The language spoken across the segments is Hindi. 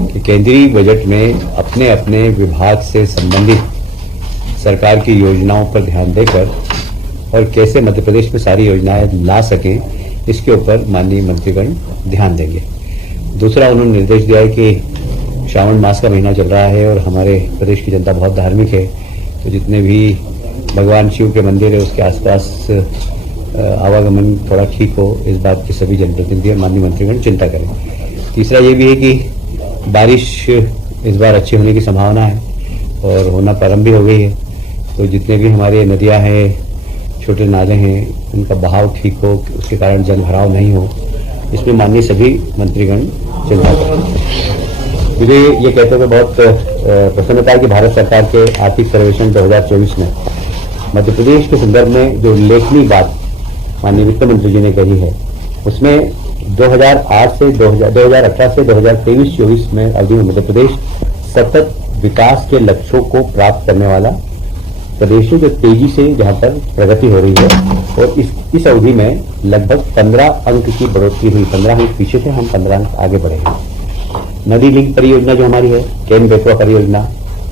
कि केंद्रीय बजट में अपने अपने विभाग से संबंधित सरकार की योजनाओं पर ध्यान देकर और कैसे मध्य प्रदेश में सारी योजनाएं ला सकें, इसके ऊपर माननीय मंत्रीगण ध्यान देंगे। दूसरा, उन्होंने निर्देश दिया है कि श्रावण मास का महीना चल रहा है और हमारे प्रदेश की जनता बहुत धार्मिक है, तो जितने भी भगवान शिव के मंदिर है उसके आसपास आवागमन थोड़ा ठीक हो, इस बात की सभी जनप्रतिनिधि और माननीय मंत्रीगण चिंता करें। तीसरा ये भी है कि बारिश इस बार अच्छी होने की संभावना है और होना प्रारंभ भी हो गई है, तो जितने भी हमारे नदियां हैं, छोटे नाले हैं, उनका बहाव ठीक हो, उसके कारण जल भराव नहीं हो, इसमें माननीय सभी मंत्रीगण चिंता करें। मुझे ये कहते हुए बहुत प्रसन्नता है कि भारत सरकार के आर्थिक सर्वेक्षण 2024 में मध्य प्रदेश के संदर्भ में जो उल्लेखनीय बात माननीय वित्त मंत्री जी ने कही है, उसमें 2018 से 2023-24 में अवधि में मध्य प्रदेश सतत विकास के लक्ष्यों को प्राप्त करने वाला प्रदेश है, जो तेजी से जहां पर प्रगति हो रही है, और इस अवधि में लगभग 15 अंक की बढ़ोतरी हुई। 15 अंक पीछे थे, हम 15 अंक आगे बढ़े हैं। नदी लिंक परियोजना जो हमारी है, केन बेतवा परियोजना,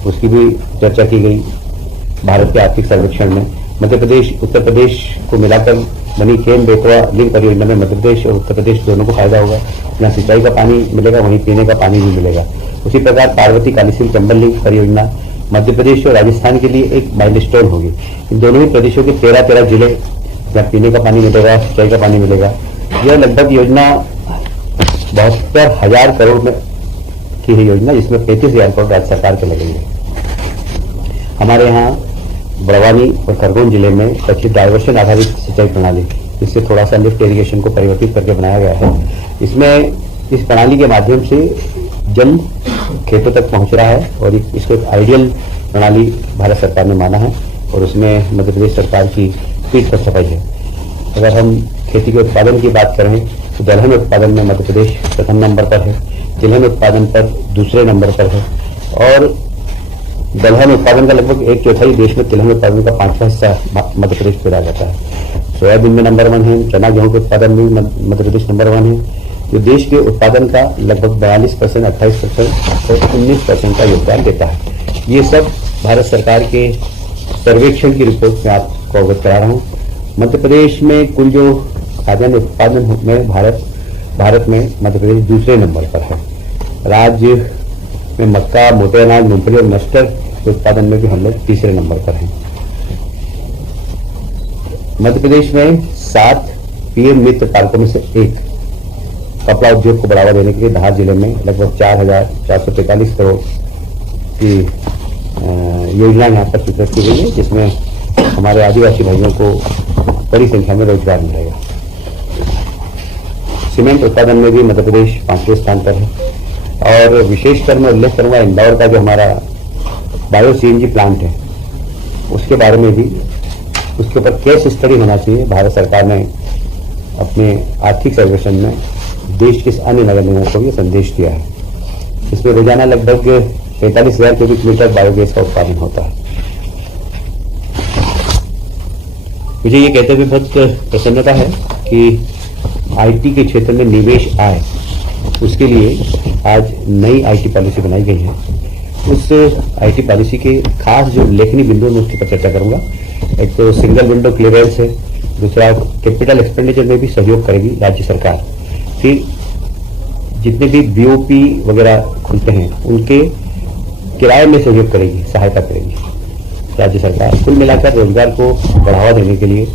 उसकी भी चर्चा की गई। भारत के आर्थिक सर्वेक्षण में मध्य प्रदेश उत्तर प्रदेश को मिलाकर बनी केन बेतवा लिंक परियोजना में मध्य प्रदेश और उत्तर प्रदेश दोनों को फायदा होगा। जहाँ सिंचाई का पानी मिलेगा वहीं पीने का पानी भी मिलेगा। उसी प्रकार पार्वती कालीसिंध चंबल लिंक परियोजना मध्य प्रदेश और राजस्थान के लिए एक माइलस्टोन होगी। इन दोनों ही प्रदेशों के 13 जिले जहाँ पीने का पानी मिलेगा, सिंचाई का पानी मिलेगा। यह लगभग योजना 72,000 करोड़ में की है योजना, जिसमें 35,000 करोड़ राज्य सरकार के लगेंगे। हमारे यहाँ बड़वानी और खरगोन जिले में कच्ची डाइवर्शन आधारित सिंचाई प्रणाली, इससे थोड़ा सा लिफ्ट इरिगेशन को परिवर्तित करके बनाया गया है। इसमें इस प्रणाली के माध्यम से जल खेतों तक पहुंच रहा है और इसको एक आइडियल प्रणाली भारत सरकार ने माना है और उसमें मध्य प्रदेश सरकार की पीठ पर छपाई है। अगर हम खेती के उत्पादन की बात करें तो दलहन उत्पादन में मध्य प्रदेश प्रथम नंबर पर है, तिलहन उत्पादन पर दूसरे नंबर पर है और दलहन उत्पादन का लगभग 1/4 देश में, तिलहन उत्पादन का 5वां हिस्सा मध्य प्रदेश पे आ जाता है। सोयाबीन में नंबर 1 है, चना गेहूं के उत्पादन में मध्य प्रदेश नंबर 1 है, जो देश के उत्पादन का लगभग 42%, 28% और 19% का योगदान देता है। ये सब भारत सरकार के सर्वेक्षण की रिपोर्ट में आपको अवगत करा रहा हूँ। मध्य प्रदेश में कुल जो खाद्यान्न उत्पादन में भारत में मध्य प्रदेश दूसरे नंबर पर है। राज्य में मक्का, मोटे अनाज, मूंगफली और मस्टर्ड के उत्पादन में भी हम लोग तीसरे नंबर पर हैं। मध्य प्रदेश में 7 पीएम मित्र पार्कों में से एक कपड़ा उद्योग को बढ़ावा देने के लिए धार जिले में लगभग 4,445 करोड़ की योजना यहाँ पर स्वीकृत की गई है, जिसमें हमारे आदिवासी भाइयों को बड़ी संख्या में रोजगार मिलेगा। सीमेंट उत्पादन में भी मध्य प्रदेश 5वें स्थान पर है और विशेषकर मैं उल्लेख करूंगा इंदौर का जो हमारा बायो सीएनजी प्लांट है, उसके बारे में भी, उसके ऊपर केस स्टडी होना चाहिए। भारत सरकार ने अपने आर्थिक सर्वेक्षण में देश के अन्य नगर निगमों को भी संदेश दिया है। इसमें रोजाना लगभग 45,000 क्यूबिक मीटर बायोगैस का उत्पादन होता है। मुझे ये कहते हुए बहुत प्रसन्नता है कि आईटी के क्षेत्र में निवेश आए, उसके लिए आज नई आईटी पॉलिसी बनाई गई है। उस आईटी पॉलिसी के खास जो उल्लेखनीय बिंदु मैं उसके पर चर्चा करूंगा। एक तो सिंगल विंडो क्लियरेंस है, दूसरा कैपिटल एक्सपेंडिचर में भी सहयोग करेगी राज्य सरकार। फिर जितने भी बीओपी वगैरह खुलते हैं उनके किराए में सहयोग करेगी, सहायता करेगी राज्य सरकार। कुल मिलाकर रोजगार को बढ़ावा देने के लिए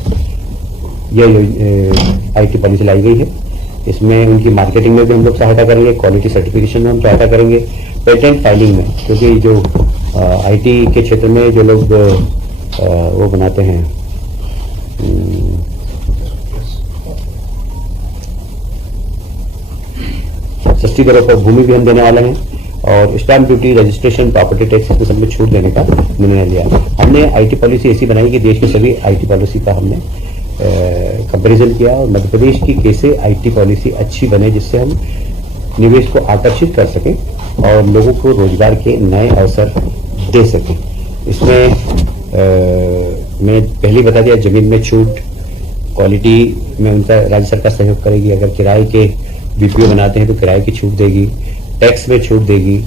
यह आईटी पॉलिसी लाई गई है। इसमें उनकी मार्केटिंग में भी हम लोग सहायता करेंगे, क्वालिटी सर्टिफिकेशन में हम सहायता करेंगे, पेटेंट फाइलिंग में, क्योंकि जो आईटी के क्षेत्र में जो लोग वो बनाते हैं सस्ती दरों पर भूमि भी हम देने वाले हैं और stamp duty, registration, property tax में सब में छूट देने का निर्णय लिया। हमने आईटी पॉलिसी ऐसी बनाई कि देश के सभी आईटी पॉलिसी का हमने कंपैरिजन किया और मध्य प्रदेश की कैसे आईटी पॉलिसी अच्छी बने जिससे हम निवेश को आकर्षित कर सकें और लोगों को रोजगार के नए अवसर दे सकें। इसमें मैं पहले ही बता दिया, जमीन में छूट, क्वालिटी में उनका राज्य सरकार सहयोग करेगी। अगर किराए के बीपीओ बनाते हैं तो किराए की छूट देगी, टैक्स में छूट देगी,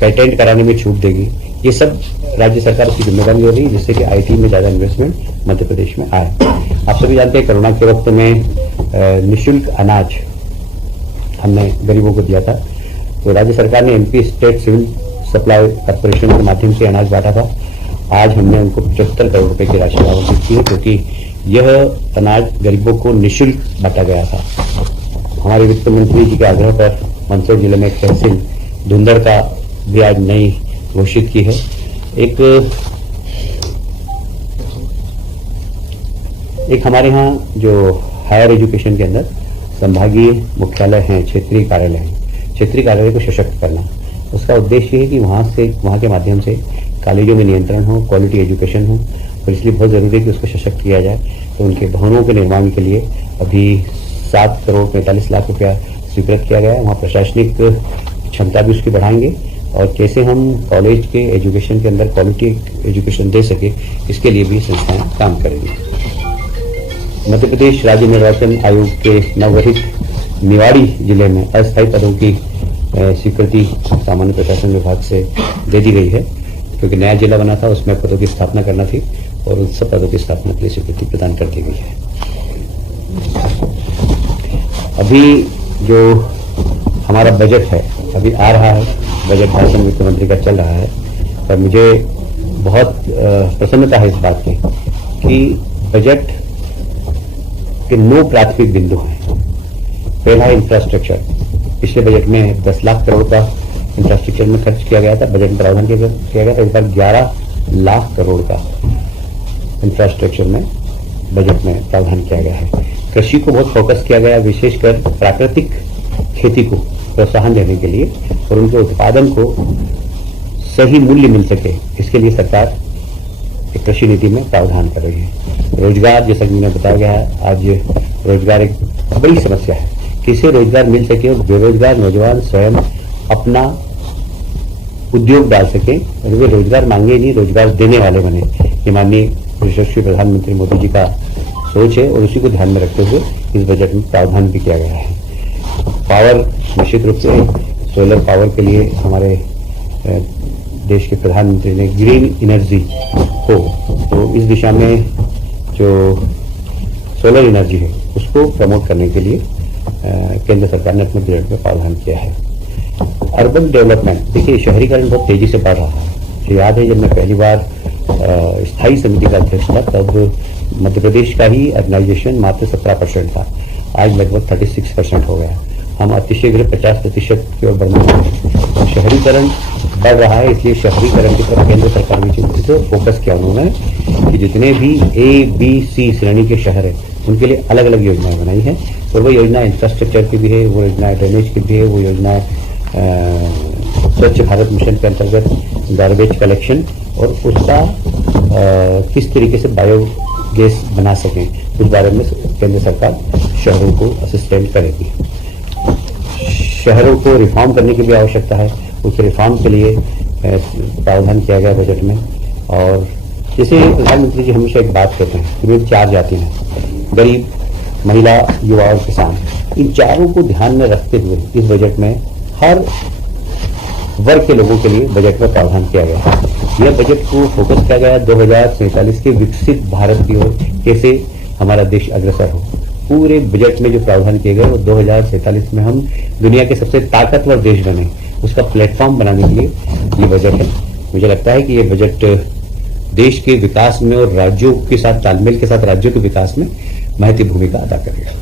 पेटेंट कराने में छूट देगी, ये सब राज्य सरकार की जिम्मेदारी ले रही है, जिससे कि आईटी में ज्यादा इन्वेस्टमेंट मध्य प्रदेश में आए। आप सभी जानते हैं कोरोना के वक्त में निःशुल्क अनाज हमने गरीबों को दिया था, तो राज्य सरकार ने MP state civil supply corporation के माध्यम से अनाज बांटा था। आज हमने उनको 75 करोड़ रुपए की राशि आवंटित की है, क्योंकि यह अनाज गरीबों को निःशुल्क बांटा गया था। हमारे वित्त मंत्री जी के आग्रह पर मंदसौर जिले में एक तहसील धुंधर का भी आज नई घोषित की है। एक हमारे यहाँ जो हायर एजुकेशन के अंदर संभागीय मुख्यालय हैं, क्षेत्रीय कार्यालय हैं, क्षेत्रीय कार्यालय को सशक्त करना, उसका उद्देश्य है कि वहाँ के माध्यम से कॉलेजों में नियंत्रण हो, क्वालिटी एजुकेशन हो, और इसलिए बहुत जरूरी है कि उसको सशक्त किया जाए। तो उनके भवनों के निर्माण के लिए अभी 7 करोड़ 45 लाख रुपया स्वीकृत किया गया है। वहाँ प्रशासनिक क्षमता भी उसकी बढ़ाएंगे, और कैसे हम कॉलेज के एजुकेशन के अंदर क्वालिटी एजुकेशन दे सके, इसके लिए भी संस्थाएं काम करेंगी। मध्य प्रदेश राज्य निर्वाचन आयोग के नवगठित निवाड़ी जिले में अस्थायी पदों की स्वीकृति सामान्य प्रशासन विभाग से दे दी गई है, क्योंकि नया जिला बना था, उसमें पदों की स्थापना करना थी, और उन सब पदों की स्थापना के लिए स्वीकृति प्रदान कर दी गई है। अभी जो हमारा बजट है, अभी आ रहा है, बजट भाषण वित्त मंत्री का चल रहा है, पर मुझे बहुत प्रसन्नता है इस बात की कि बजट के 9 प्राथमिक बिंदु हैं। पहला है इंफ्रास्ट्रक्चर। पिछले बजट में 10 लाख करोड़ का इंफ्रास्ट्रक्चर में खर्च किया गया था, बजट में प्रावधान किया गया था। इस बार 11 लाख करोड़ का इंफ्रास्ट्रक्चर में बजट में प्रावधान किया गया है। कृषि को बहुत फोकस किया गया, विशेषकर प्राकृतिक खेती को प्रोत्साहन देने के लिए, और उनके उत्पादन को सही मूल्य मिल सके, इसके लिए सरकार कृषि नीति में प्रावधान कर रही है। रोजगार, जैसा कि मैंने बताया गया है, आज रोजगार एक बड़ी समस्या है। किसे रोजगार मिल सके और बेरोजगार नौजवान स्वयं अपना उद्योग डाल सके, और वे रोजगार मांगे नहीं, रोजगार देने वाले बने। ये माननीय यशस्वी प्रधानमंत्री मोदी जी का सोच है, और उसी को ध्यान में रखते हुए इस बजट में प्रावधान भी किया गया है। पावर, निश्चित रूप से सोलर पावर के लिए हमारे देश के प्रधानमंत्री ने ग्रीन एनर्जी को, तो इस दिशा में जो सोलर एनर्जी है उसको प्रमोट करने के लिए केंद्र सरकार ने अपने बजट में प्रावधान किया है। अर्बन डेवलपमेंट, देखिए शहरीकरण बहुत तेजी से बढ़ रहा है। मुझे याद है जब मैं पहली बार स्थायी समिति का अध्यक्ष था, तब मध्य प्रदेश का ही अर्बनाइजेशन मात्र 17% था, आज लगभग 36% हो गया। हम अतिशीघ्र 50% की ओर बढ़ने लगे हैं। शहरीकरण बढ़ रहा है, इसलिए शहरीकरण की तरफ केंद्र सरकार भी चिंतित है। फोकस किया उन्होंने कि जितने भी A-B-C श्रेणी के शहर हैं उनके लिए अलग अलग योजनाएं बनाई हैं, और वो योजना इंफ्रास्ट्रक्चर की भी है, वो योजना ड्रेनेज की भी है, वो योजना स्वच्छ भारत मिशन के अंतर्गत गार्बेज कलेक्शन और उसका किस तरीके से बायोगैस बना सकें, उस बारे में केंद्र सरकार शहरों को असिस्टेंट करेगी। शहरों को रिफॉर्म करने की भी आवश्यकता है, उस रिफॉर्म के लिए प्रावधान किया गया बजट में। और जैसे प्रधानमंत्री जी हमेशा एक बात कहते हैं कि वे 4 जाति हैं, गरीब, महिला, युवा और किसान। इन चारों को ध्यान में रखते हुए इस बजट में हर वर्ग के लोगों के लिए बजट में प्रावधान किया गया है। यह बजट को फोकस किया गया 2047 के विकसित भारत की ओर, कैसे हमारा देश अग्रसर हो। पूरे बजट में जो प्रावधान किए गए वो 2047 में हम दुनिया के सबसे ताकतवर देश बने, उसका प्लेटफॉर्म बनाने के लिए ये बजट है। मुझे लगता है कि ये बजट देश के विकास में और राज्यों के साथ तालमेल के साथ राज्यों के विकास में महत्वपूर्ण भूमिका अदा करेगा।